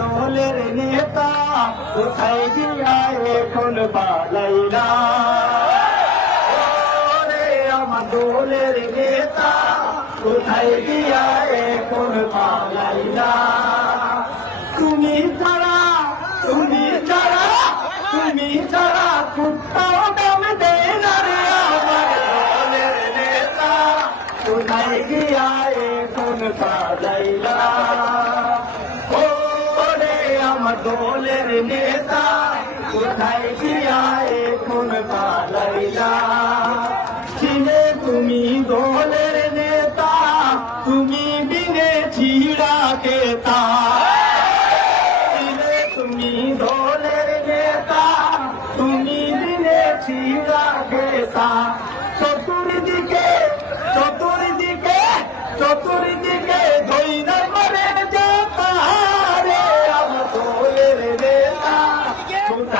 দলের নেতা, কোথায় গিয়া এখন পালাইলা? ওরে আমার দলের নেতা, কোথায় গিয়া এখন পালাইলা? তুমি ছাড়া তুমি ছাড়া তুমি ছাড়া কুত্তাও দাম দেয় না রে আমার দলের নেতা। কোথায় গিয়া এখন রে দলের নেতা, কোথায় গিয়া এখন পালাইলা? ছিলে তুমি দলের নেতা, তুমি বিনে ছিড়া কেতা। ছিলে তুমি দলের নেতা, তুমি দিনে ছিড়া খেতা চতুর্দিকে চতুর্দিকে চতুর্দিকে ধৈর্য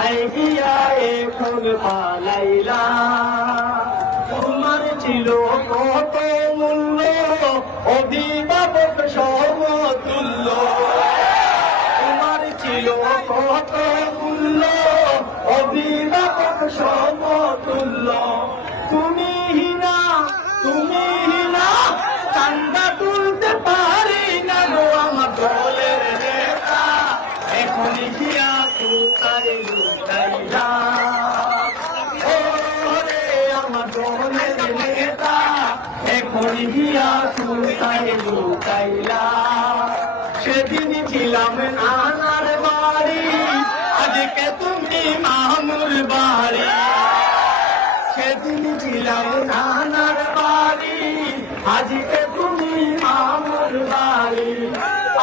কোথায় গিয়া এখন পালাইলা তোমার ছিল কত মূল্য, অভিভাবক সমতুল্য। তোমার ছিল কত মূল্য, অভিভাবক সমতুল্য। তুমি হিনা তুমি হিনা, চান্দা তুলতে পারি না গো আমার দলের নেতা। এখন গিয়া কোথায় এখন গিয়া কোথায় লুটাইলা সেদিন ছিলাম নানার বাড়ি। আজকে তুমি মামুর বাড়ি। সেদিন ছিলাম নানার বাড়ি। আজকে তুমি মামুর বাড়ি।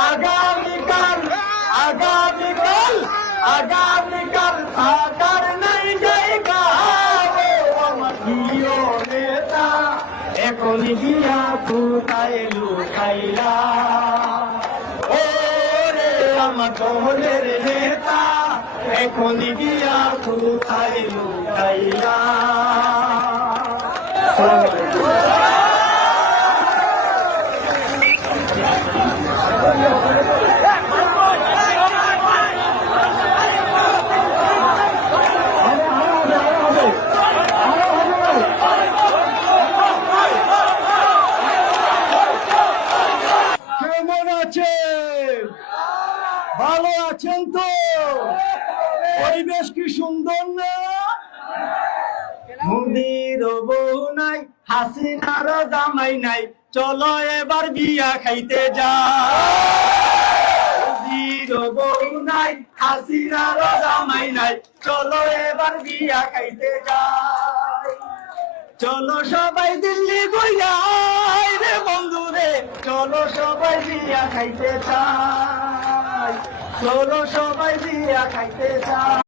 আগামীকাল আগামীকাল আগামীকাল থাকার নাই জায়গা। আমার নেতা। এখন গিয়া কোথায় লুকাইলা? ও রে আমার দলের নেতা এখন গিয়া কোথায় লুকাইলা? ভালো আছেন তো? পরিবেশ কি সুন্দর না? মন্দির বউ নাই, হাসিনার জামাই নাই, চলো এবার বিয়া খাইতে যা বউ নাই, হাসিনার জামাই নাই, চলো এবার বিয়া খাইতে যাই। চলো সবাই দিল্লি গইয়াই রে বন্ধু রে চলো সবাই বিয়া খাইতে চাই। চলো সবাই দিয়া খাইতে চাই